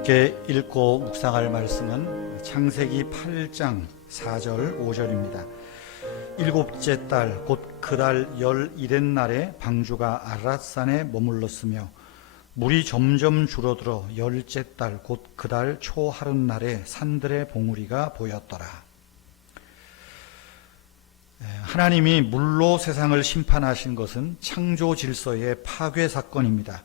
함께 읽고 묵상할 말씀은 창세기 8장 4절 5절입니다. 일곱째 달 곧 그 달 11의 날에 방주가 아랏산에 머물렀으며 물이 점점 줄어들어 열째 달 곧 그 달 초하룻날에 산들의 봉우리가 보였더라. 하나님이 물로 세상을 심판하신 것은 창조 질서의 파괴 사건입니다.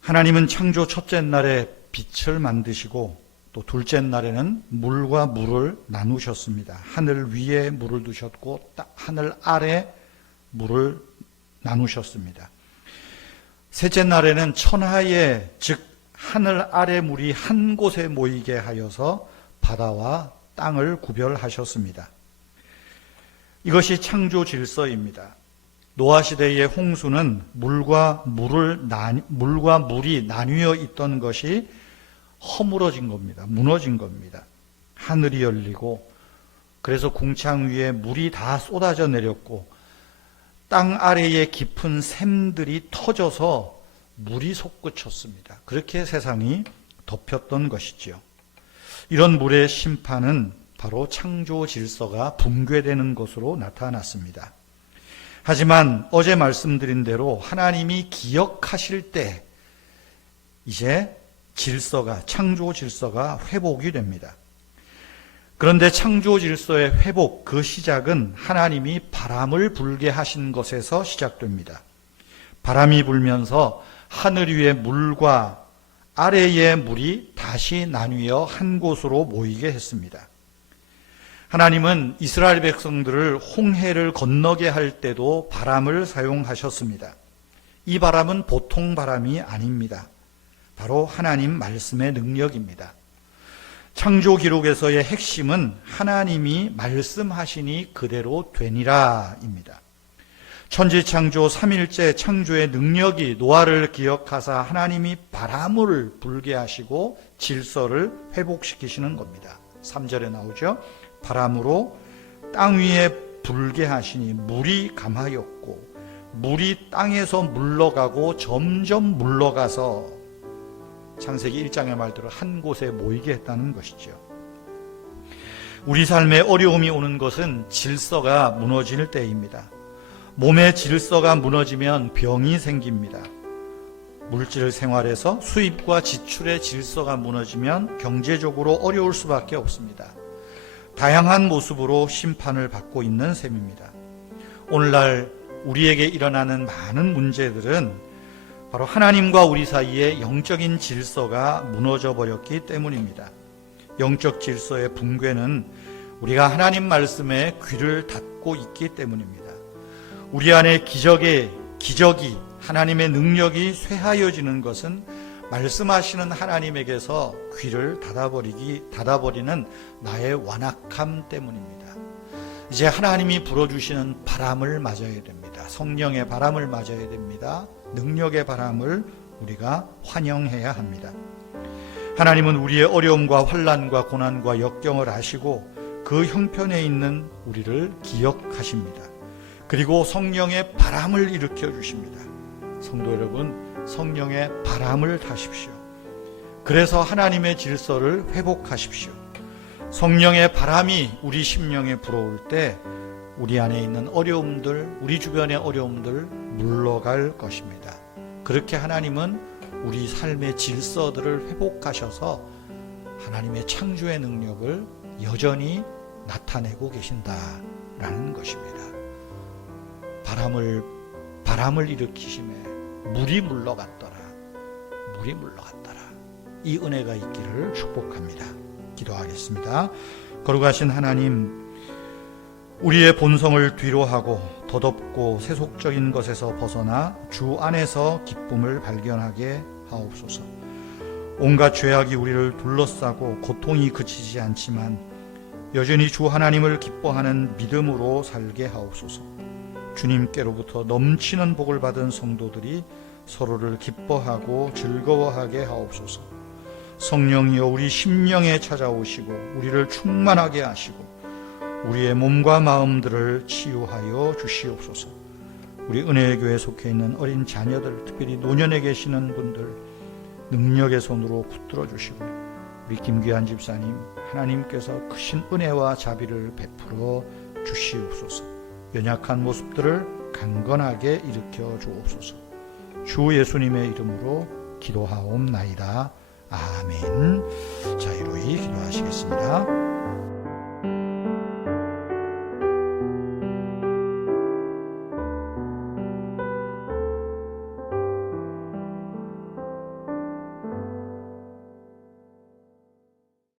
하나님은 창조 첫째 날에 빛을 만드시고 또 둘째 날에는 물과 물을 나누셨습니다. 하늘 위에 물을 두셨고 하늘 아래 물을 나누셨습니다. 셋째 날에는 천하에 즉 하늘 아래 물이 한 곳에 모이게 하여서 바다와 땅을 구별하셨습니다. 이것이 창조 질서입니다. 노아 시대의 홍수는 물과 물이 나뉘어 있던 것이 허물어진 겁니다. 무너진 겁니다. 하늘이 열리고 그래서 궁창 위에 물이 다 쏟아져 내렸고 땅 아래에 깊은 샘들이 터져서 물이 솟구쳤습니다. 그렇게 세상이 덮였던 것이지요. 이런 물의 심판은 바로 창조 질서가 붕괴되는 것으로 나타났습니다. 하지만 어제 말씀드린 대로 하나님이 기억하실 때 이제 창조 질서가 회복이 됩니다. 그런데 창조 질서의 회복, 그 시작은 하나님이 바람을 불게 하신 것에서 시작됩니다. 바람이 불면서 하늘 위의 물과 아래의 물이 다시 나뉘어 한 곳으로 모이게 했습니다. 하나님은 이스라엘 백성들을 홍해를 건너게 할 때도 바람을 사용하셨습니다. 이 바람은 보통 바람이 아닙니다. 바로 하나님 말씀의 능력입니다. 창조 기록에서의 핵심은 하나님이 말씀하시니 그대로 되니라입니다. 천지창조 3일째 창조의 능력이 노아를 기억하사 하나님이 바람을 불게 하시고 질서를 회복시키시는 겁니다. 3절에 나오죠. 바람으로 땅 위에 불게 하시니 물이 감하였고 물이 땅에서 물러가고 점점 물러가서 창세기 1장의 말대로 한 곳에 모이게 했다는 것이죠. 우리 삶에 어려움이 오는 것은 질서가 무너질 때입니다. 몸의 질서가 무너지면 병이 생깁니다. 물질 생활에서 수입과 지출의 질서가 무너지면 경제적으로 어려울 수밖에 없습니다. 다양한 모습으로 심판을 받고 있는 셈입니다. 오늘날 우리에게 일어나는 많은 문제들은 바로 하나님과 우리 사이에 영적인 질서가 무너져 버렸기 때문입니다. 영적 질서의 붕괴는 우리가 하나님 말씀에 귀를 닫고 있기 때문입니다. 우리 안에 기적이 하나님의 능력이 쇠하여지는 것은 말씀하시는 하나님에게서 귀를 닫아버리는 나의 완악함 때문입니다. 이제 하나님이 불어주시는 바람을 맞아야 됩니다. 성령의 바람을 맞아야 됩니다. 능력의 바람을 우리가 환영해야 합니다. 하나님은 우리의 어려움과 환난과 고난과 역경을 아시고 그 형편에 있는 우리를 기억하십니다. 그리고 성령의 바람을 일으켜 주십니다. 성도 여러분, 성령의 바람을 타십시오. 그래서 하나님의 질서를 회복하십시오. 성령의 바람이 우리 심령에 불어올 때 우리 안에 있는 어려움들, 우리 주변의 어려움들 물러갈 것입니다. 그렇게 하나님은 우리 삶의 질서들을 회복하셔서 하나님의 창조의 능력을 여전히 나타내고 계신다라는 것입니다. 바람을 일으키심에 물이 물러갔더라. 이 은혜가 있기를 축복합니다. 기도하겠습니다. 거룩하신 하나님, 우리의 본성을 뒤로하고 더덥고 세속적인 것에서 벗어나 주 안에서 기쁨을 발견하게 하옵소서. 온갖 죄악이 우리를 둘러싸고 고통이 그치지 않지만 여전히 주 하나님을 기뻐하는 믿음으로 살게 하옵소서. 주님께로부터 넘치는 복을 받은 성도들이 서로를 기뻐하고 즐거워하게 하옵소서. 성령이여 우리 심령에 찾아오시고 우리를 충만하게 하시고 우리의 몸과 마음들을 치유하여 주시옵소서. 우리 은혜의 교회에 속해 있는 어린 자녀들, 특별히 노년에 계시는 분들, 능력의 손으로 붙들어 주시고 우리 김귀한 집사님 하나님께서 크신 은혜와 자비를 베풀어 주시옵소서. 연약한 모습들을 강건하게 일으켜 주옵소서. 주 예수님의 이름으로 기도하옵나이다. 아멘. 자, 이로이 기도하시겠습니다.